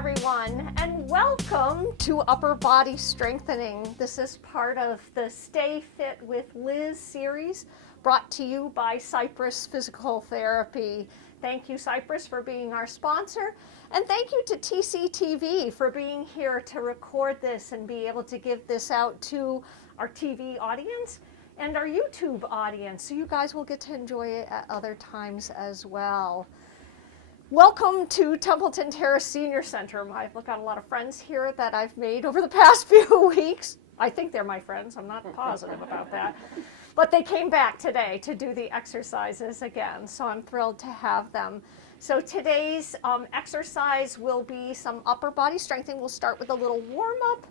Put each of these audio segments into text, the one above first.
everyone, and welcome to Upper Body Strengthening. This is part of the Stay Fit with Liz series brought to you by Cypress Physical Therapy. Thank you, Cypress, for being our sponsor, and thank you to TCTV for being here to record this and be able to give this out to our TV audience and our YouTube audience, so you guys will get to enjoy it at other times as well. Welcome to Templeton Senior Center. I've got a lot of friends here that I've made over the past few weeks. I think they're my friends. I'm not positive about that. But they came back today to do the exercises again, so I'm thrilled to have them. So today's exercise will be some upper body strengthening. We'll start with a little warm-up.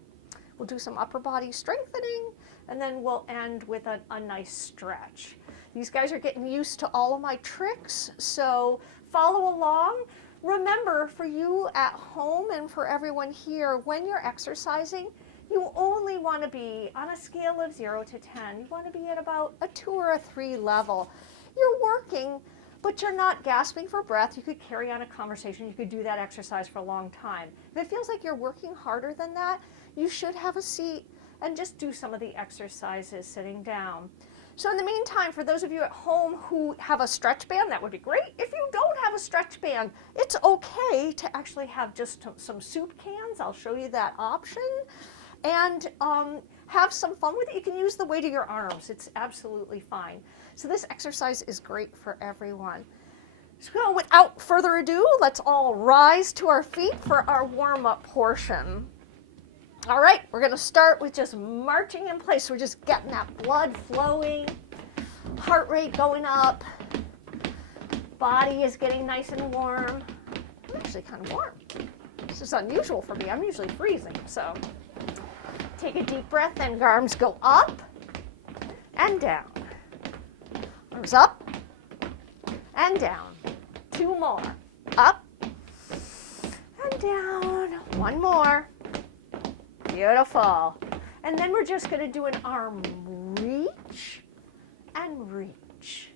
We'll do some upper body strengthening, and then we'll end with a nice stretch. These guys are getting used to all of my tricks, so follow along. Remember, for you at home and for everyone here, when you're exercising, you only want to be on a scale of 0 to 10. You want to be at about a 2 or a 3 level. You're working, but you're not gasping for breath. You could carry on a conversation. You could do that exercise for a long time. If it feels like you're working harder than that, you should have a seat and just do some of the exercises sitting down. So in the meantime, for those of you at home who have a stretch band, that would be great. If you don't have a stretch band, it's okay to actually have just some soup cans. I'll show you that option. And have some fun with it. You can use the weight of your arms. It's absolutely fine. So this exercise is great for everyone. So without further ado, let's all rise to our feet for our warm-up portion. All right, we're going to start with just marching in place. We're just getting that blood flowing, heart rate going up, body is getting nice and warm. I'm actually kind of warm. This is unusual for me. I'm usually freezing. So take a deep breath, then arms go up and down. Arms up and down. 2 more. Up and down. 1 more. Beautiful. And then we're just going to do an arm reach and reach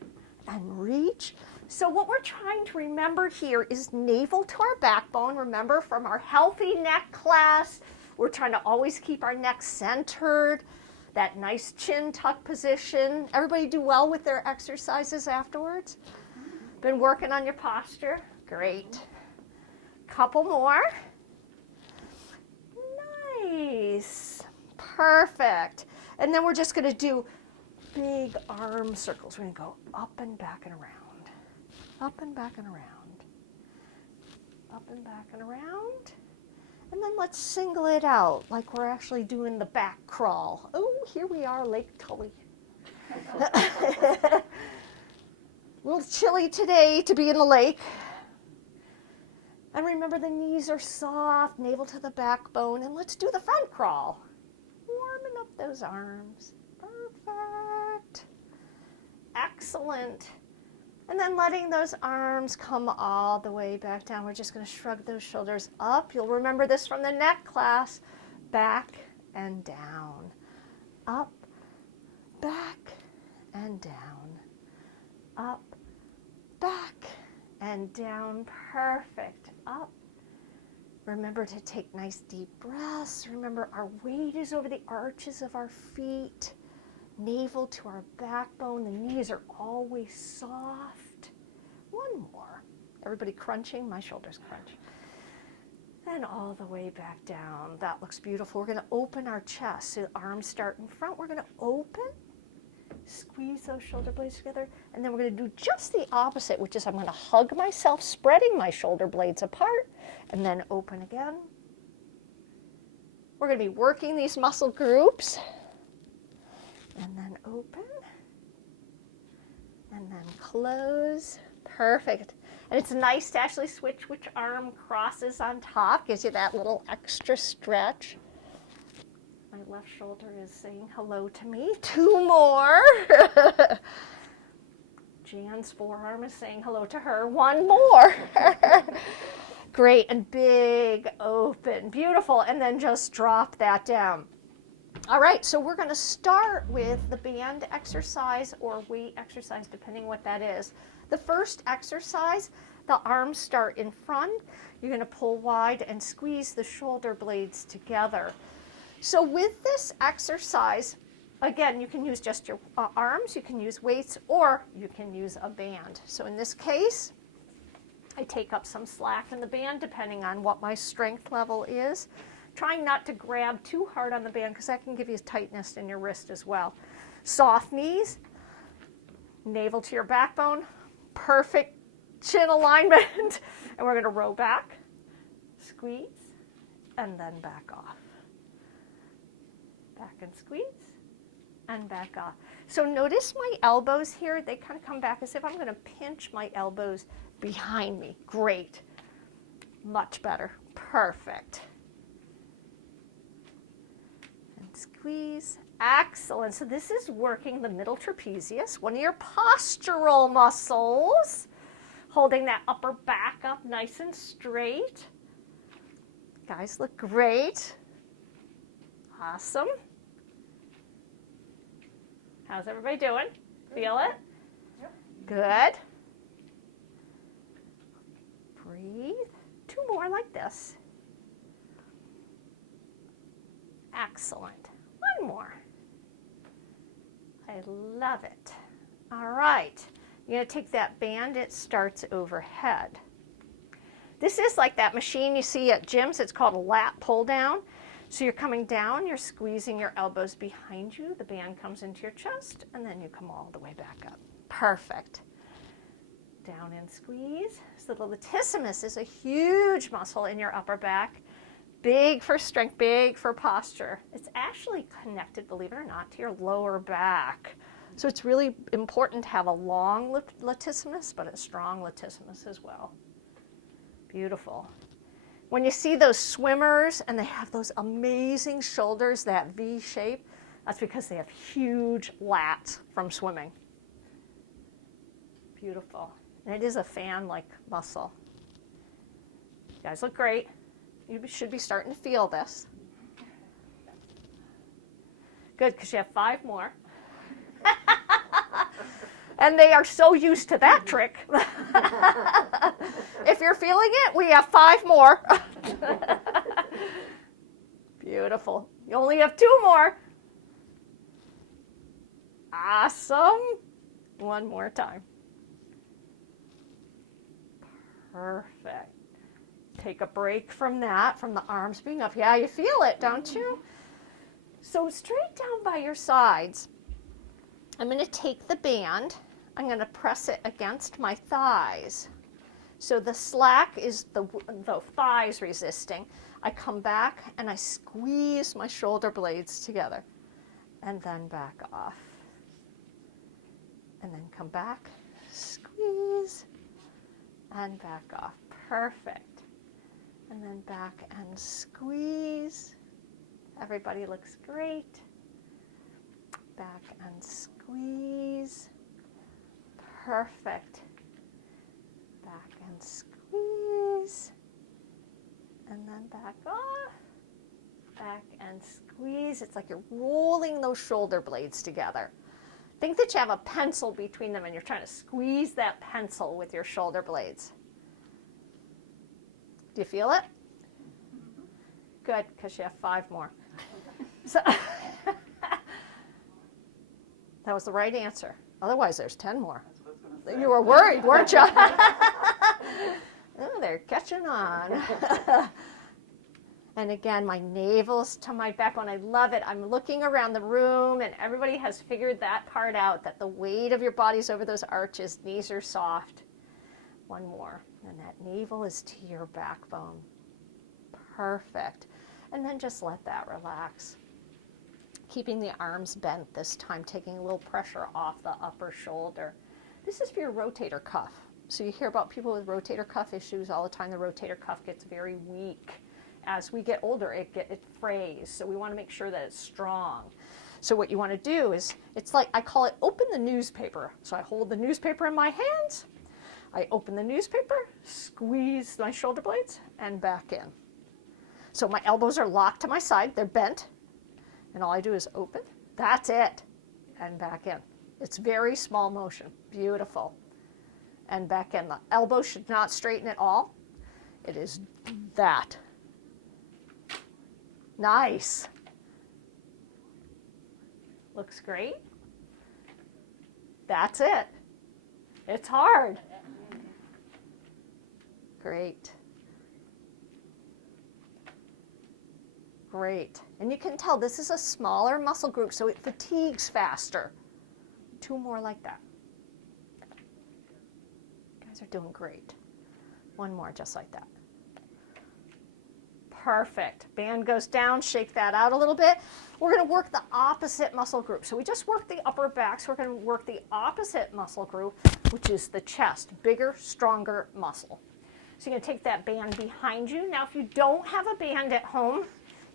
and reach. So what we're trying to remember here is navel to our backbone. Remember from our healthy neck class, we're trying to always keep our neck centered, that nice chin tuck position. Everybody do well with their exercises afterwards? Been working on your posture? Great. Couple more. Nice. Perfect. And then we're just going to do big arm circles. We're going to go up and back and around. Up and back and around. Up and back and around. And then let's single it out like we're actually doing the back crawl. Oh, here we are, Lake Tully. A little chilly today to be in the lake. And remember, the knees are soft, navel to the backbone, and let's do the front crawl. Warming up those arms. Perfect. Excellent. And then letting those arms come all the way back down. We're just going to shrug those shoulders up. You'll remember this from the neck class. Back and down. Up, back, and down. Up, back, and down. Perfect. Up. Remember to take nice deep breaths. Remember our weight is over the arches of our feet. Navel to our backbone. The knees are always soft. 1 more. Everybody crunching? My shoulders crunch. And all the way back down. That looks beautiful. We're going to open our chest. So the arms start in front. We're going to open. Squeeze those shoulder blades together, and then we're going to do just the opposite, which is I'm going to hug myself, spreading my shoulder blades apart, and then open again. We're going to be working these muscle groups, and then open, and then close. Perfect. And it's nice to actually switch which arm crosses on top, gives you that little extra stretch. My left shoulder is saying hello to me. 2 more. Jan's forearm is saying hello to her. 1 more. Great, and big open. Beautiful, and then just drop that down. All right, so we're going to start with the band exercise or weight exercise, depending what that is. The first exercise, The arms start in front. You're going to pull wide and squeeze the shoulder blades together. So with this exercise, again, you can use just your arms, you can use weights, or you can use a band. So in this case, I take up some slack in the band depending on what my strength level is. Trying not to grab too hard on the band because that can give you tightness in your wrist as well. Soft knees, navel to your backbone, perfect chin alignment. And we're going to row back, squeeze, and then back off. Back and squeeze, and back off. So notice my elbows here, they kind of come back as if I'm going to pinch my elbows behind me. Great. Much better. Perfect. And squeeze. Excellent. So this is working the middle trapezius, one of your postural muscles. Holding that upper back up nice and straight. Guys look great. Awesome. How's everybody doing? Feel it? Yep. Good. Breathe. 2 more like this. Excellent. 1 more. I love it. All right. You're going to take that band. It starts overhead. This is like that machine you see at gyms. It's called a Lat Pull Down. So you're coming down, you're squeezing your elbows behind you, the band comes into your chest, and then you come all the way back up. Perfect. Down and squeeze. So the latissimus is a huge muscle in your upper back. Big for strength, big for posture. It's actually connected, believe it or not, to your lower back. So it's really important to have a long latissimus, but a strong latissimus as well. Beautiful. When you see those swimmers and they have those amazing shoulders, that V shape, that's because they have huge lats from swimming. Beautiful. And it is a fan-like muscle. You guys look great. You should be starting to feel this. Good, because you have 5 more. And they are so used to that trick. If you're feeling it, we have 5 more. Beautiful. You only have 2 more. Awesome. 1 more time. Perfect. Take a break from that, from the arms being up. Yeah, you feel it, don't you? So straight down by your sides, I'm going to take the band. I'm going to press it against my thighs. So the slack is the thighs resisting. I come back and I squeeze my shoulder blades together and then back off. And then come back, squeeze, and back off. Perfect. And then back and squeeze. Everybody looks great. Back and squeeze. Perfect. Back and squeeze. And then back off. Back and squeeze. It's like you're rolling those shoulder blades together. Think that you have a pencil between them and you're trying to squeeze that pencil with your shoulder blades. Do you feel it? Good, because you have 5 more. So that was the right answer. Otherwise, there's 10 more. You were worried, weren't you? Oh, they're catching on. And again, my navel's to my backbone. I love it. I'm looking around the room, and everybody has figured that part out, that the weight of your body's over those arches. Knees are soft. 1 more. And that navel is to your backbone. Perfect. And then just let that relax. Keeping the arms bent this time, taking a little pressure off the upper shoulder. This is for your rotator cuff. So you hear about people with rotator cuff issues all the time. The rotator cuff gets very weak. As we get older, it frays. So we want to make sure that it's strong. So what you want to do is, it's like, I call it open the newspaper. So I hold the newspaper in my hands. I open the newspaper, squeeze my shoulder blades, and back in. So my elbows are locked to my side. They're bent. And all I do is open. That's it. And back in. It's very small motion. Beautiful. and back in. The elbow should not straighten at all. It is that. Nice. Looks great. That's it. It's hard. Great. Great. And you can tell this is a smaller muscle group, so it fatigues faster. 2 more like that. You guys are doing great. 1 more just like that. Perfect. Band goes down, shake that out a little bit. We're going to work the opposite muscle group. So we just worked the upper back, so we're going to work the opposite muscle group, which is the chest. Bigger, stronger muscle. So you're going to take that band behind you. Now, if you don't have a band at home,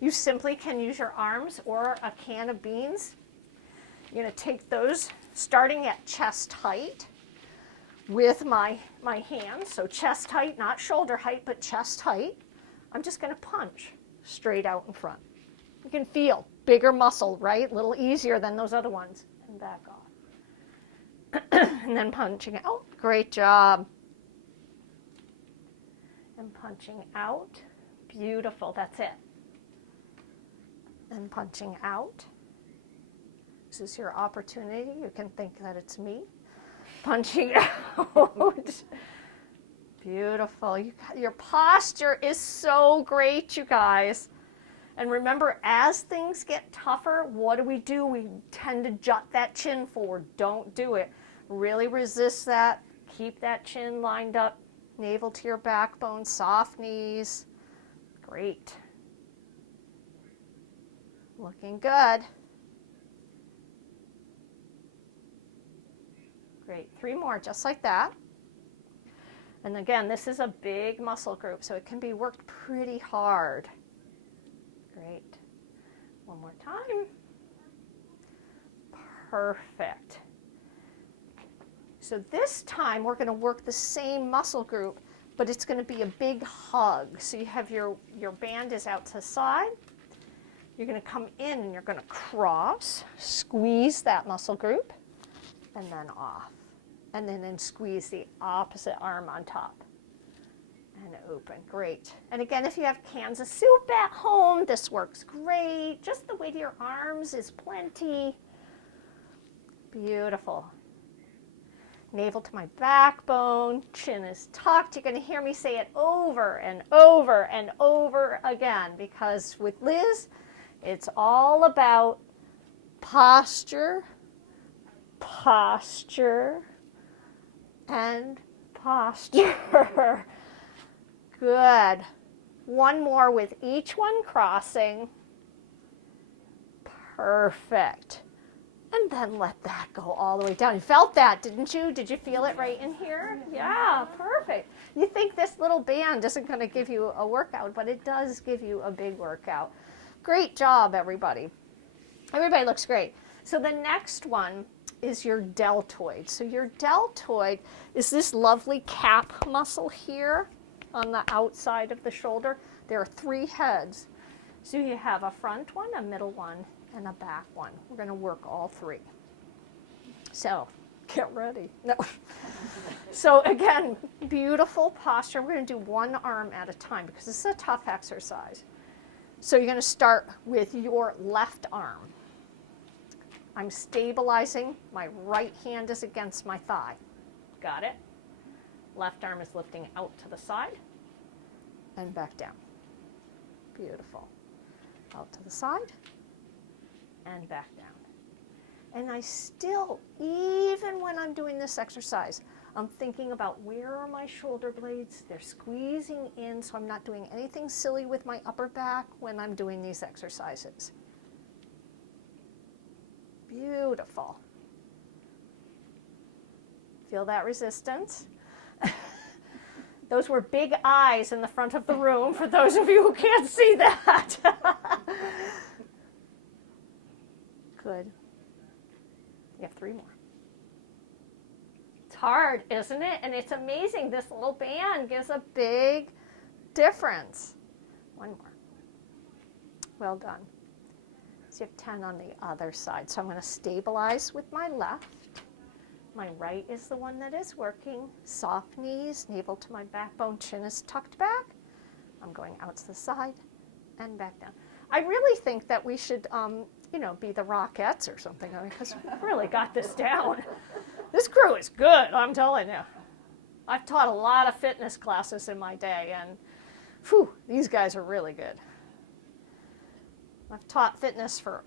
you simply can use your arms or a can of beans. You're going to take those starting at chest height with my hands. So chest height, not shoulder height, but chest height. I'm just going to punch straight out in front. You can feel bigger muscle, right? A little easier than those other ones. And back off. And then punching out. Great job. And punching out. Beautiful. That's it. And punching out. This is your opportunity. You can think that it's me. Punching out. Beautiful. Your posture is so great, you guys. And remember, as things get tougher, what do? We tend to jut that chin forward. Don't do it. Really resist that. Keep that chin lined up, navel to your backbone, soft knees. Great. Looking good. Great. 3 more, just like that. And again, this is a big muscle group, so it can be worked pretty hard. Great. 1 more time. Perfect. So this time we're going to work the same muscle group, but it's going to be a big hug. So you have your band is out to the side. You're going to come in and you're going to cross, squeeze that muscle group, and then off. And then squeeze the opposite arm on top. And open. Great. And again, if you have cans of soup at home, this works great. Just the weight of your arms is plenty. Beautiful. Navel to my backbone. Chin is tucked. You're going to hear me say it over and over and over again, because with Liz, it's all about posture, posture, and posture. Good. 1 more with each one crossing. Perfect. And then let that go all the way down. You felt that, didn't you? Did you feel it right in here? Yeah, perfect. You think this little band isn't going to give you a workout, but it does give you a big workout. Great job, everybody. Everybody looks great. So the next one is your deltoid. So your deltoid is this lovely cap muscle here on the outside of the shoulder. There are 3 heads. So you have a front one, a middle one, and a back one. We're going to work all 3. So get ready. No. So again, beautiful posture. We're going to do 1 arm at a time because this is a tough exercise. So you're going to start with your left arm. I'm stabilizing. My right hand is against my thigh. Got it? Left arm is lifting out to the side and back down. Beautiful. Out to the side and back down. And I still, even when I'm doing this exercise, I'm thinking about where are my shoulder blades. They're squeezing in, so I'm not doing anything silly with my upper back when I'm doing these exercises. Beautiful. Feel that resistance? Those were big eyes in the front of the room for those of you who can't see that. Good. You have 3 more. It's hard, isn't it? And it's amazing. This little band gives a big difference. 1 more. Well done. So you have 10 on the other side. So I'm going to stabilize with my left. My right is the one that is working. Soft knees, navel to my backbone, chin is tucked back. I'm going out to the side and back down. I really think that we should, be the Rockettes or something, because we've really got this down. This crew is good, I'm telling you. I've taught a lot of fitness classes in my day, and these guys are really good. I've taught fitness for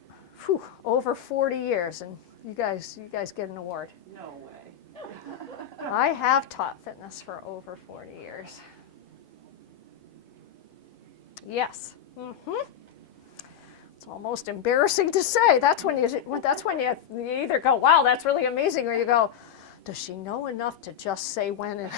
over 40 years, and you guys get an award. No way. I have taught fitness for over 40 years. Yes. It's almost embarrassing to say. That's when you either go, wow, that's really amazing, or you go, does she know enough to just say when? And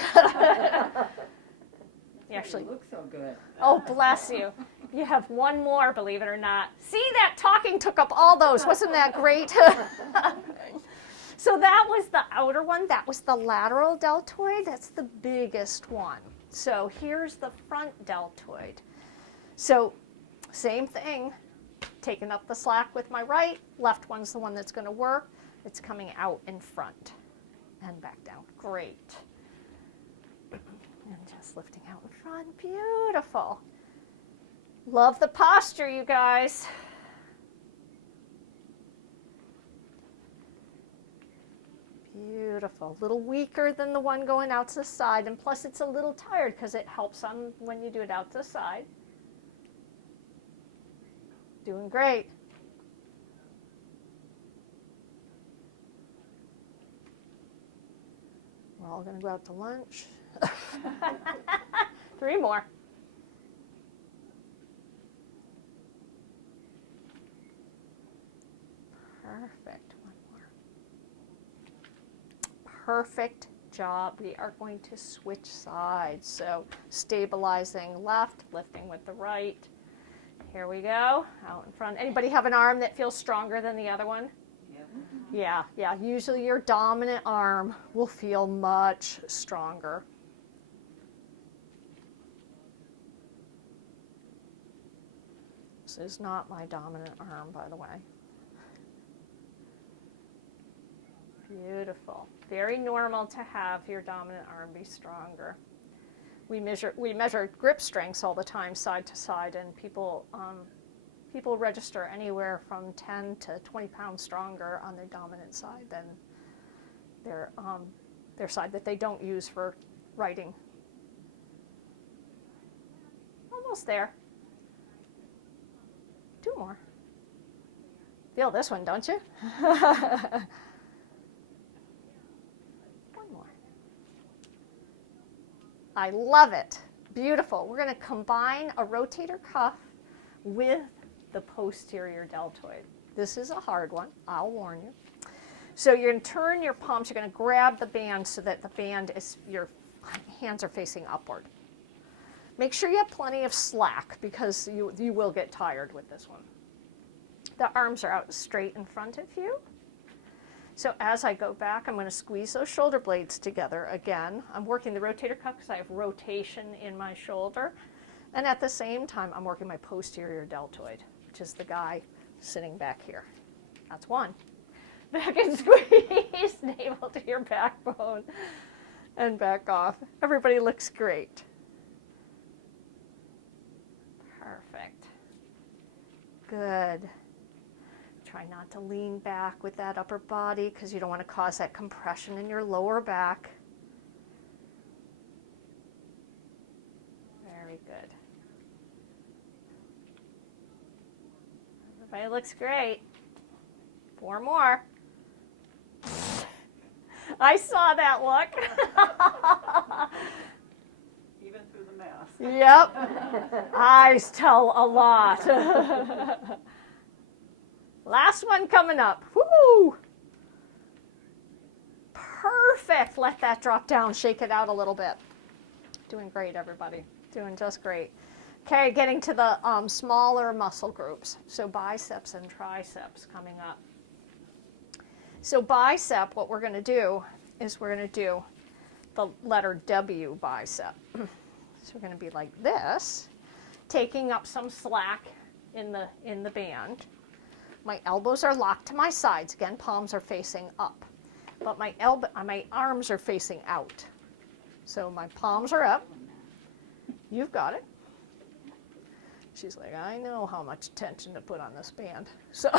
you actually look so good. Oh, bless you. You have one more, believe it or not. See, that talking took up all those. Wasn't that great? So that was the outer one. That was the lateral deltoid. That's the biggest one. So here's the front deltoid. So same thing. Taking up the slack with my right. Left one's the one that's going to work. It's coming out in front and back down. Great. And just lifting out in front. Beautiful. Love the posture, you guys. Beautiful. A little weaker than the one going out to the side, and plus it's a little tired because it helps on when you do it out to the side. Doing great. We're all going to go out to lunch. 3 more. Perfect. One more. Perfect job. We are going to switch sides. So stabilizing left, lifting with the right. Here we go. Out in front. Anybody have an arm that feels stronger than the other one? Yeah. Yeah. Usually your dominant arm will feel much stronger. This is not my dominant arm, by the way. Beautiful. Very normal to have your dominant arm be stronger. We measure grip strengths all the time, side to side, and people register anywhere from 10 to 20 pounds stronger on their dominant side than their side that they don't use for writing. Almost there. 2 more. Feel this one, don't you? I love it. Beautiful. We're going to combine a rotator cuff with the posterior deltoid. This is a hard one, I'll warn you. So you're going to turn your palms, you're going to grab the band so that the band is, your hands are facing upward. Make sure you have plenty of slack because you will get tired with this one. The arms are out straight in front of you. So as I go back, I'm going to squeeze those shoulder blades together again. I'm working the rotator cuff because I have rotation in my shoulder. And at the same time, I'm working my posterior deltoid, which is the guy sitting back here. That's one. Back and squeeze, navel to your backbone, and back off. Everybody looks great. Perfect. Good. Try not to lean back with that upper body because you don't want to cause that compression in your lower back. Very good. Everybody looks great. 4 more. I saw that look. Even through the mask. Yep. Eyes tell a lot. Last one coming up. Woo! Perfect. Let that drop down. Shake it out a little bit. Doing great, everybody. Doing just great. Okay, getting to the smaller muscle groups. So biceps and triceps coming up. So bicep, what we're going to do is we're going to do the letter W bicep. So we're going to be like this, taking up some slack in the band. My elbows are locked to my sides. Again, palms are facing up. but my arms are facing out. So my palms are up. You've got it. She's like, I know how much tension to put on this band. So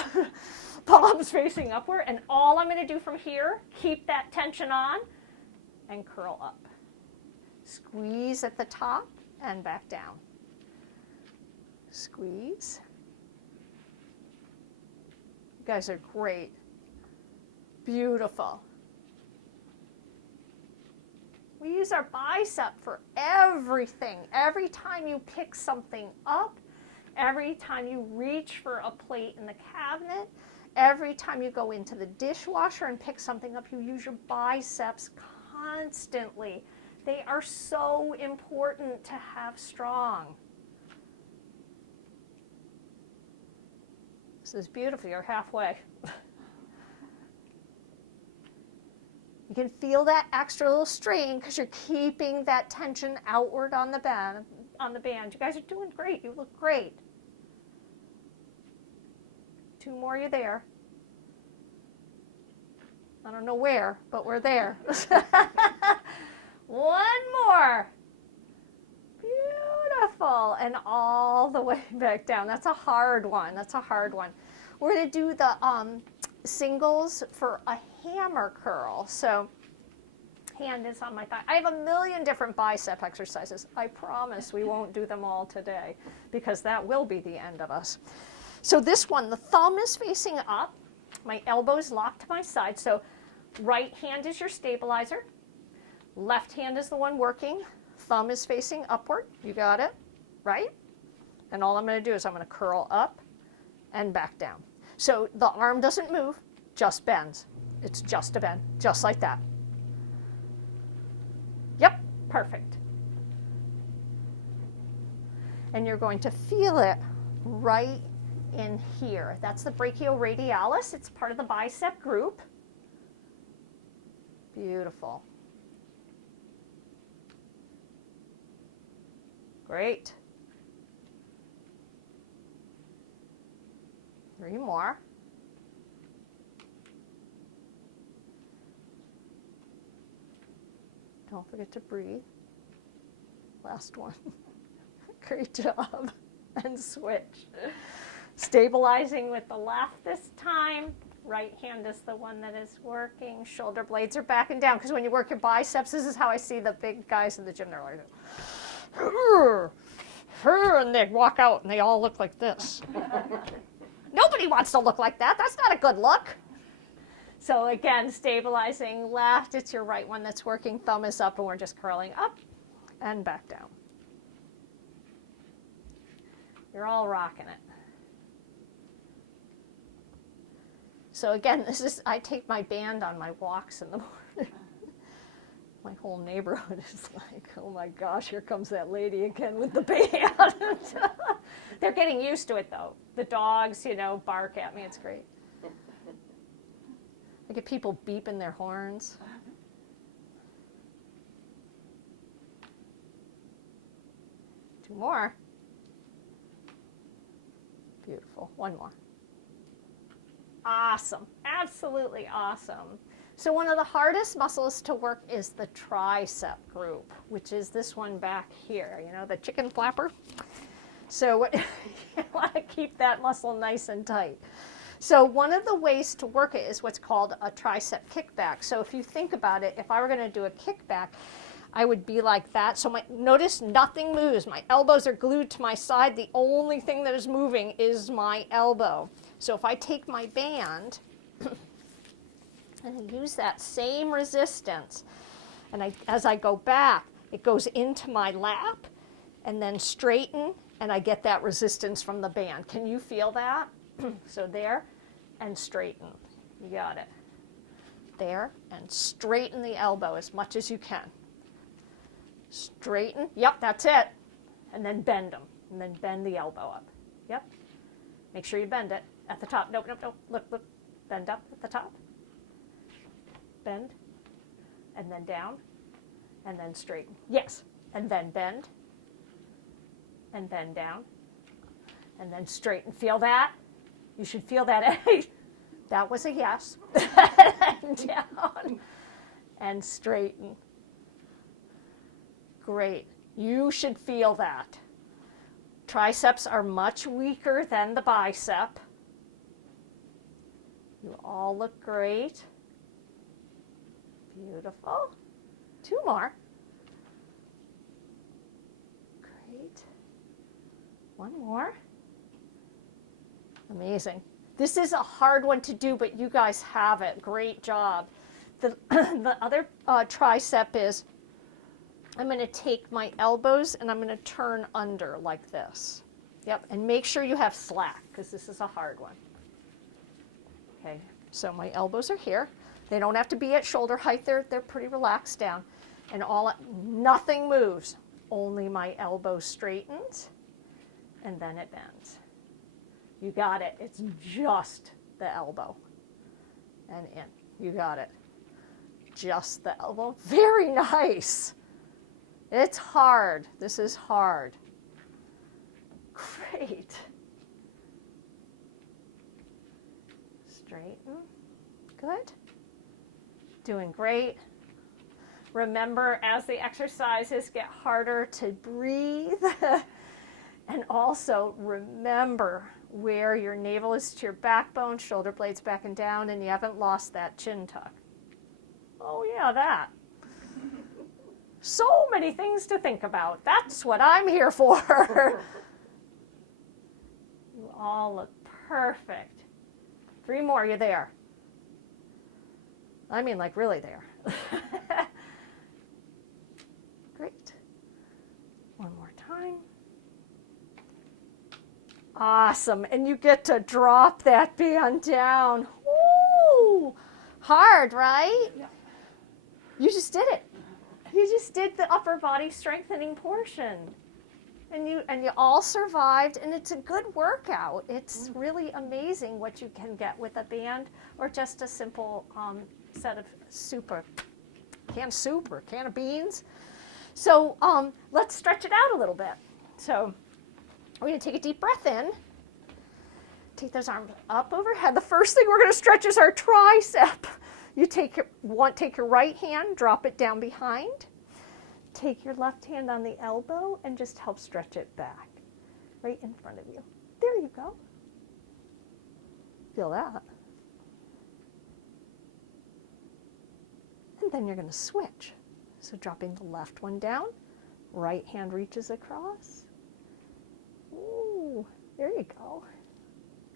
palms facing upward, and all I'm going to do from here, keep that tension on and curl up. Squeeze at the top and back down. Squeeze. You guys are great. Beautiful. We use our bicep for everything. Every time you pick something up, every time you reach for a plate in the cabinet, every time you go into the dishwasher and pick something up, you use your biceps constantly. They are so important to have strong. This is beautiful. You're halfway. You can feel that extra little strain because you're keeping that tension outward on the band. You guys are doing great. You look great. 2 more, you're there. I don't know where, but we're there. 1 more. Beautiful. And all the way back down. That's a hard one. We're going to do the singles for a hammer curl. So hand is on my thigh. I have a million different bicep exercises. I promise we won't do them all today because that will be the end of us. So this one, the thumb is facing up. My elbow is locked to my side. So right hand is your stabilizer. Left hand is the one working. Thumb is facing upward. You got it, right? And all I'm going to do is I'm going to curl up and back down. So the arm doesn't move, just bends. It's just a bend, just like that. Yep, perfect. And you're going to feel it right in here. That's the brachioradialis. It's part of the bicep group. Beautiful. Great. 3 more. Don't forget to breathe. Last one. Great job. And switch. Stabilizing with the left this time. Right hand is the one that is working. Shoulder blades are back and down because when you work your biceps, this is how I see the big guys in the gym. They're like, and they walk out and they all look like this. Nobody wants to look like that. That's not a good look. So again, stabilizing left. It's your right one that's working. Thumb is up and we're just curling up and back down. You're all rocking it. So again, I take my band on my walks in the morning. My whole neighborhood is like, oh my gosh, here comes that lady again with the band. They're getting used to it though. The dogs, bark at me. It's great. I get people beeping their horns. Two more. Beautiful. One more. Awesome. Absolutely awesome. So one of the hardest muscles to work is the tricep group, which is this one back here, the chicken flapper. So you want to keep that muscle nice and tight. So one of the ways to work it is what's called a tricep kickback. So if you think about it, if I were going to do a kickback, I would be like that. So notice nothing moves. My elbows are glued to my side. The only thing that is moving is my elbow. So if I take my band and use that same resistance, and as I go back, it goes into my lap and then straighten, and I get that resistance from the band. Can you feel that? So there, and straighten. You got it. There, and straighten the elbow as much as you can. Straighten. Yep, that's it. And then bend them. And then bend the elbow up. Yep. Make sure you bend it at the top. Nope. Look. Bend up at the top. Bend. And then down. And then straighten. Yes. And then bend. And bend down. And then straighten. Feel that? You should feel that. That was a yes. And down. and straighten. Great. You should feel that. Triceps are much weaker than the bicep. You all look great. Beautiful. 2 more. Great. 1 more. Amazing. This is a hard one to do, but you guys have it. Great job. The other tricep is, I'm going to take my elbows and I'm going to turn under like this. Yep, and make sure you have slack because this is a hard one. Okay, so my elbows are here. They don't have to be at shoulder height. They're pretty relaxed down. And nothing moves. Only my elbow straightens and then it bends. You got it. It's just the elbow and in. You got it. Just the elbow. Very nice. It's hard. This is hard. Great. Straighten. Good. Doing great. Remember, as the exercises get harder, to breathe. And also remember where your navel is to your backbone, shoulder blades back and down, and you haven't lost that chin tuck. Oh yeah, that. So many things to think about. That's what I'm here for. You all look perfect. 3 more, you're there. I mean, like really there. Great. 1 more time. Awesome. And you get to drop that band down. Woo! Hard, right? Yeah. You just did it. You just did the upper body strengthening portion. And you all survived, and it's a good workout. It's really amazing what you can get with a band or just a simple set of can of beans. So let's stretch it out a little bit. So we're going to take a deep breath in. Take those arms up overhead. The first thing we're going to stretch is our tricep. You take your right hand, drop it down behind. Take your left hand on the elbow and just help stretch it back, right in front of you. There you go. Feel that. And then you're going to switch. So dropping the left one down, right hand reaches across. Ooh, there you go.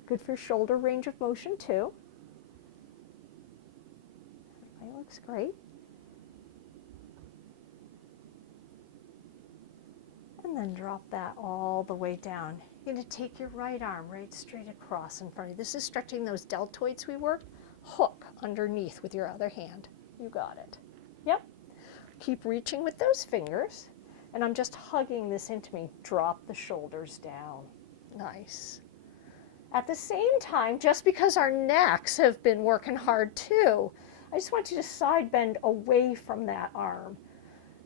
Good for shoulder range of motion too. That looks great. And then drop that all the way down. You're going to take your right arm right straight across in front of you. This is stretching those deltoids we worked. Hook underneath with your other hand. You got it. Yep. Keep reaching with those fingers. And I'm just hugging this into me. Drop the shoulders down. Nice. At the same time, just because our necks have been working hard too, I just want you to side bend away from that arm.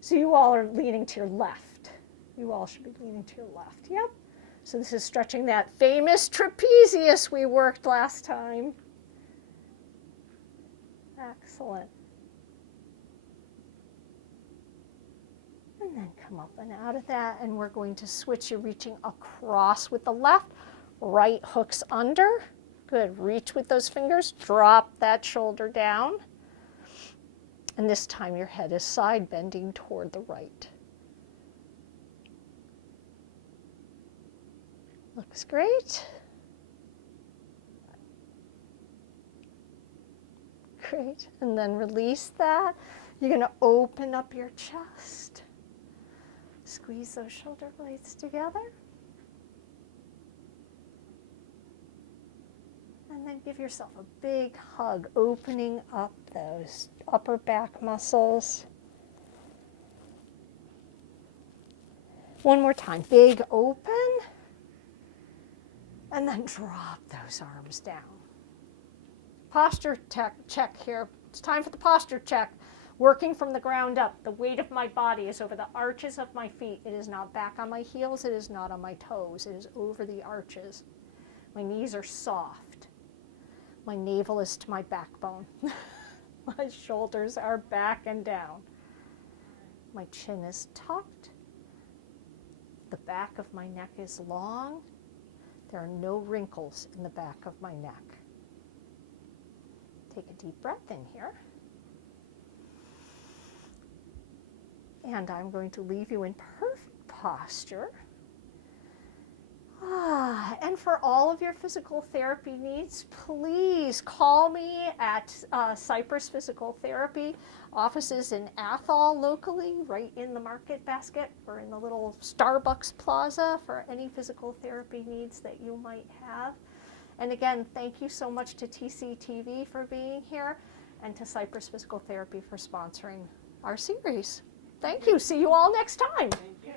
So you all are leaning to your left. You all should be leaning to your left. Yep. So this is stretching that famous trapezius we worked last time. Excellent. And then come up and out of that, and we're going to switch. You're reaching across with the left. Right hooks under. Good. Reach with those fingers. Drop that shoulder down. And this time your head is side bending toward the right. Looks great. Great. And then release that. You're going to open up your chest. Squeeze those shoulder blades together. And then give yourself a big hug, opening up those upper back muscles. One more time. Big open. And then drop those arms down. Posture check here. It's time for the posture check. Working from the ground up. The weight of my body is over the arches of my feet. It is not back on my heels. It is not on my toes. It is over the arches. My knees are soft. My navel is to my backbone. My shoulders are back and down. My chin is tucked. The back of my neck is long. There are no wrinkles in the back of my neck. Take a deep breath in here. And I'm going to leave you in perfect posture. And for all of your physical therapy needs, please call me at Cypress Physical Therapy. Offices in Athol locally, right in the market basket, or in the little Starbucks plaza for any physical therapy needs that you might have. And again, thank you so much to TCTV for being here and to Cypress Physical Therapy for sponsoring our series. Thank you. See you all next time. Thank you.